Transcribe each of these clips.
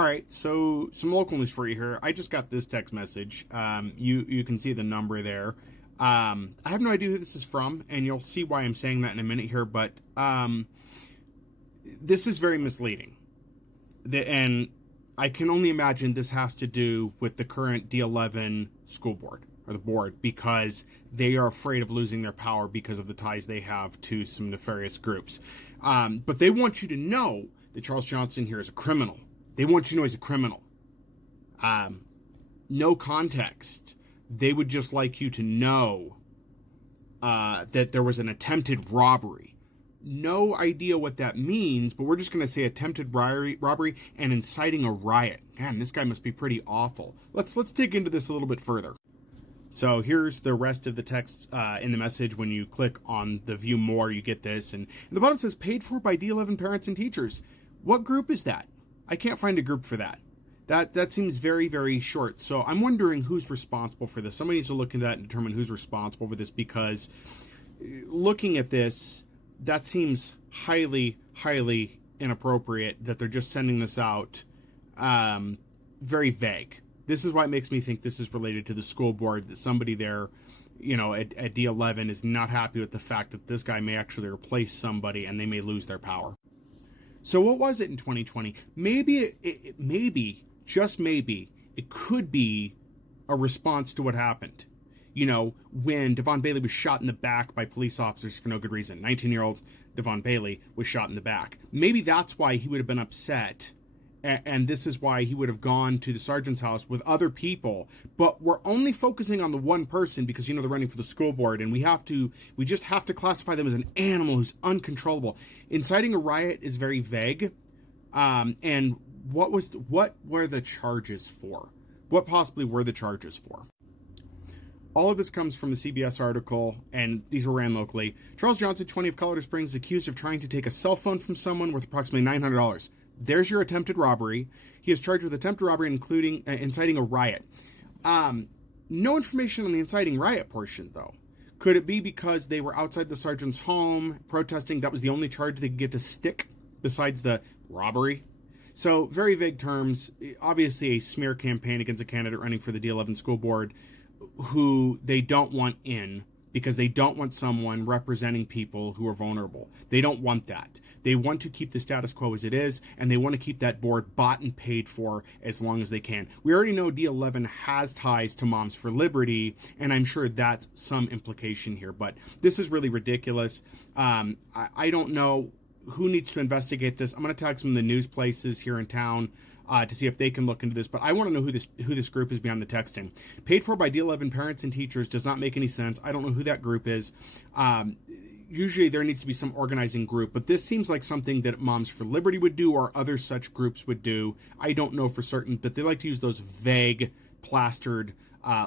All right, so some local news for you here. I just got this text message. You can see the number there. I have no idea who this is from, and you'll see why I'm saying that in a minute here, but this is very misleading. And I can only imagine this has to do with the current D11 school board, or the board, because they are afraid of losing their power because of the ties they have to some nefarious groups. But they want you to know that Charles Johnson here is a criminal. They want you to know he's a criminal. No context. They would just like you to know that there was an attempted robbery. No idea what that means, but we're just going to say attempted robbery and inciting a riot. Man, this guy must be pretty awful. Let's dig into this a little bit further. So here's the rest of the text in the message. When you click on the view more, you get this. And the bottom says, paid for by D11 parents and teachers. What group is that? I can't find a group for that. That seems very, very short. So I'm wondering who's responsible for this. Somebody needs to look into that and determine who's responsible for this, because looking at this, that seems highly, highly inappropriate that they're just sending this out. Very vague. This is why it makes me think this is related to the school board, that somebody there, at D11 is not happy with the fact that this guy may actually replace somebody and they may lose their power. So what was it in 2020? Maybe, just maybe, it could be a response to what happened. When Devon Bailey was shot in the back by police officers for no good reason. 19-year-old Devon Bailey was shot in the back. Maybe that's why he would have been upset. And this is why he would have gone to the sergeant's house with other people. But we're only focusing on the one person because, they're running for the school board. And we just have to classify them as an animal who's uncontrollable. Inciting a riot is very vague. And what were the charges for? What possibly were the charges for? All of this comes from the CBS article, and these were ran locally. Charles Johnson, 20 of Colorado Springs, is accused of trying to take a cell phone from someone worth approximately $900. There's your attempted robbery. He is charged with attempted robbery, including inciting a riot. No information on the inciting riot portion, though. Could it be because they were outside the sergeant's home protesting? That was the only charge they could get to stick besides the robbery. So very vague terms. Obviously a smear campaign against a candidate running for the D11 school board who they don't want in, because they don't want someone representing people who are vulnerable. They don't want that. They want to keep the status quo as it is, and they want to keep that board bought and paid for as long as they can. We already know D11 has ties to Moms for Liberty, and I'm sure that's some implication here, but this is really ridiculous. I don't know who needs to investigate this. I'm going to tag some of the news places here in town to see if they can look into this. But I want to know who this group is beyond the texting. Paid for by D11 parents and teachers does not make any sense. I don't know who that group is. Usually there needs to be some organizing group, but this seems like something that Moms for Liberty would do or other such groups would do. I don't know for certain, but they like to use those vague, plastered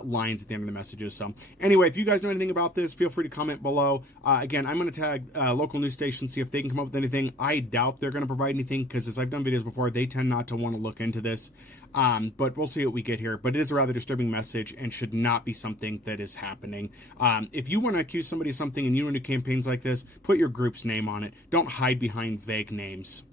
lines at the end of the messages. So anyway, if you guys know anything about this, feel free to comment below. Again, I'm going to tag local news stations, see if they can come up with anything. I doubt they're going to provide anything, because as I've done videos before, they tend not to want to look into this. But we'll see what we get here. But it is a rather disturbing message and should not be something that is happening. If you want to accuse somebody of something and you want to do campaigns like this, put your group's name on it. Don't hide behind vague names.